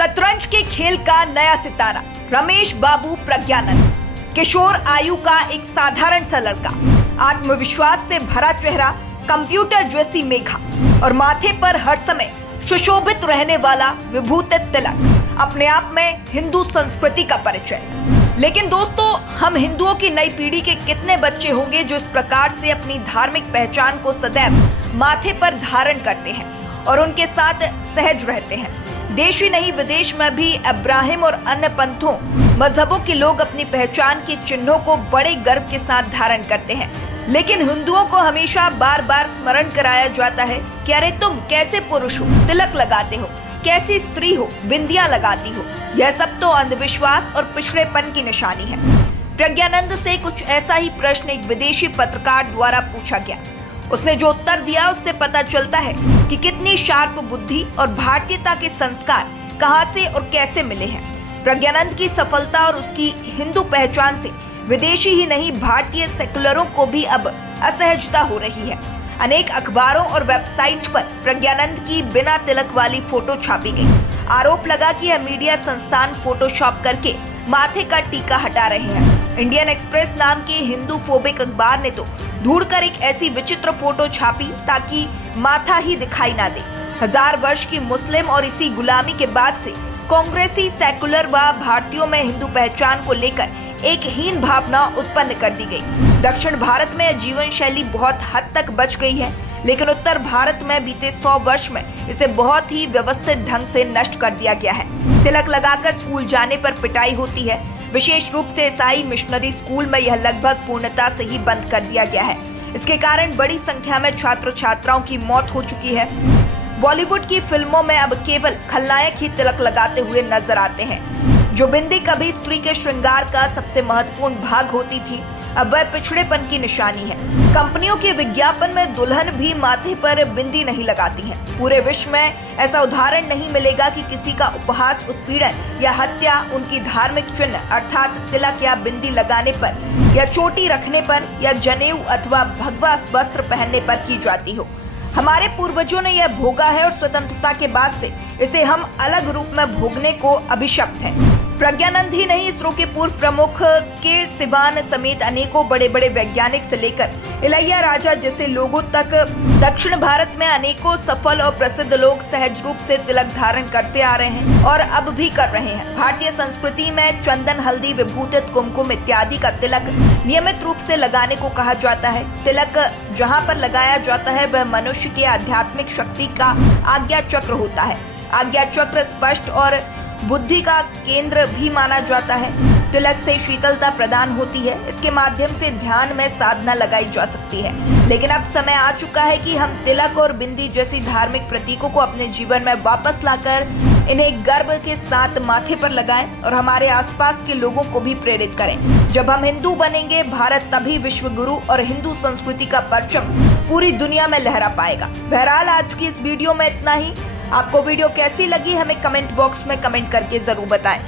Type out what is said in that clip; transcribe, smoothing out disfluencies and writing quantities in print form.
शतरंज के खेल का नया सितारा रमेश बाबू प्रज्ञानंद, किशोर आयु का एक साधारण सा लड़का, आत्मविश्वास से भरा चेहरा, कंप्यूटर जैसी मेघा और माथे पर हर समय सुशोभित रहने वाला विभूतित तिलक, अपने आप में हिंदू संस्कृति का परिचय। लेकिन दोस्तों, हम हिंदुओं की नई पीढ़ी के कितने बच्चे होंगे जो इस प्रकार से अपनी धार्मिक पहचान को सदैव माथे पर धारण करते हैं और उनके साथ सहज रहते हैं। देश ही नहीं, विदेश में भी इब्राहिम और अन्य पंथों मजहबों के लोग अपनी पहचान के चिन्हों को बड़े गर्व के साथ धारण करते हैं। लेकिन हिंदुओं को हमेशा बार बार स्मरण कराया जाता है कि अरे तुम कैसे पुरुष हो, तिलक लगाते हो, कैसी स्त्री हो, बिंदियां लगाती हो। यह सब तो अंधविश्वास और पिछड़ेपन की निशानी है। प्रज्ञानंद से कुछ ऐसा ही प्रश्न एक विदेशी पत्रकार द्वारा पूछा गया। उसने जो उत्तर दिया उससे पता चलता है कि कितनी शार्प बुद्धि और भारतीयता के संस्कार कहां से और कैसे मिले हैं। प्रज्ञानंद की सफलता और उसकी हिंदू पहचान से विदेशी ही नहीं, भारतीय सेकुलरों को भी अब असहजता हो रही है। अनेक अखबारों और वेबसाइट पर प्रज्ञानंद की बिना तिलक वाली फोटो छापी गई। आरोप लगा कि यह मीडिया संस्थान फोटोशॉप करके माथे का टीका हटा रहे हैं। इंडियन एक्सप्रेस नाम के हिंदू फोबिक अखबार ने तो ढूंढकर एक ऐसी विचित्र फोटो छापी ताकि माथा ही दिखाई ना दे। 1000 वर्ष की मुस्लिम और इसी गुलामी के बाद से कांग्रेसी, सेकुलर व भारतीयों में हिंदू पहचान को लेकर एक हीन भावना उत्पन्न कर दी गई। दक्षिण भारत में जीवन शैली बहुत हद तक बच गई है, लेकिन उत्तर भारत में बीते 100 वर्ष में इसे बहुत ही व्यवस्थित ढंग से नष्ट कर दिया गया है। तिलक लगाकर स्कूल जाने पर पिटाई होती है। विशेष रूप से ईसाई मिशनरी स्कूल में यह लगभग पूर्णता से ही बंद कर दिया गया है। इसके कारण बड़ी संख्या में छात्र छात्राओं की मौत हो चुकी है। बॉलीवुड की फिल्मों में अब केवल खलनायक ही तिलक लगाते हुए नजर आते हैं। जो बिंदी कभी स्त्री के श्रृंगार का सबसे महत्वपूर्ण भाग होती थी, अब वह पिछड़ेपन की निशानी है। कंपनियों के विज्ञापन में दुल्हन भी माथे पर बिंदी नहीं लगाती हैं। पूरे विश्व में ऐसा उदाहरण नहीं मिलेगा कि किसी का उपहास, उत्पीड़न या हत्या उनकी धार्मिक चिन्ह अर्थात तिलक या बिंदी लगाने पर या चोटी रखने पर या जनेऊ अथवा भगवा वस्त्र पहनने पर की जाती हो। हमारे पूर्वजों ने यह भोगा है और स्वतंत्रता के बाद से इसे हम अलग रूप में भोगने को अभिशप्त हैं। प्रज्ञानंद ही नहीं, इसरो के पूर्व प्रमुख के सिवान समेत अनेकों बड़े बड़े वैज्ञानिक से लेकर इलैया राजा जैसे लोगों तक दक्षिण भारत में अनेकों सफल और प्रसिद्ध लोग सहज रूप से तिलक धारण करते आ रहे हैं और अब भी कर रहे हैं। भारतीय संस्कृति में चंदन, हल्दी, विभूतित, कुमकुम इत्यादि का तिलक नियमित रूप से लगाने को कहा जाता है। तिलक जहाँ पर लगाया जाता है वह मनुष्य के आध्यात्मिक शक्ति का आज्ञा चक्र होता है। आज्ञा चक्र स्पष्ट और बुद्धि का केंद्र भी माना जाता है। तिलक से शीतलता प्रदान होती है। इसके माध्यम से ध्यान में साधना लगाई जा सकती है। लेकिन अब समय आ चुका है कि हम तिलक और बिंदी जैसी धार्मिक प्रतीकों को अपने जीवन में वापस लाकर इन्हें गर्व के साथ माथे पर लगाएं और हमारे आसपास के लोगों को भी प्रेरित करें। जब हम हिंदू बनेंगे, भारत तभी विश्व गुरु और हिंदू संस्कृति का परचम पूरी दुनिया में लहरा पाएगा। बहरहाल आज की इस वीडियो में इतना ही। आपको वीडियो कैसी लगी हमें कमेंट बॉक्स में कमेंट करके जरूर बताएं।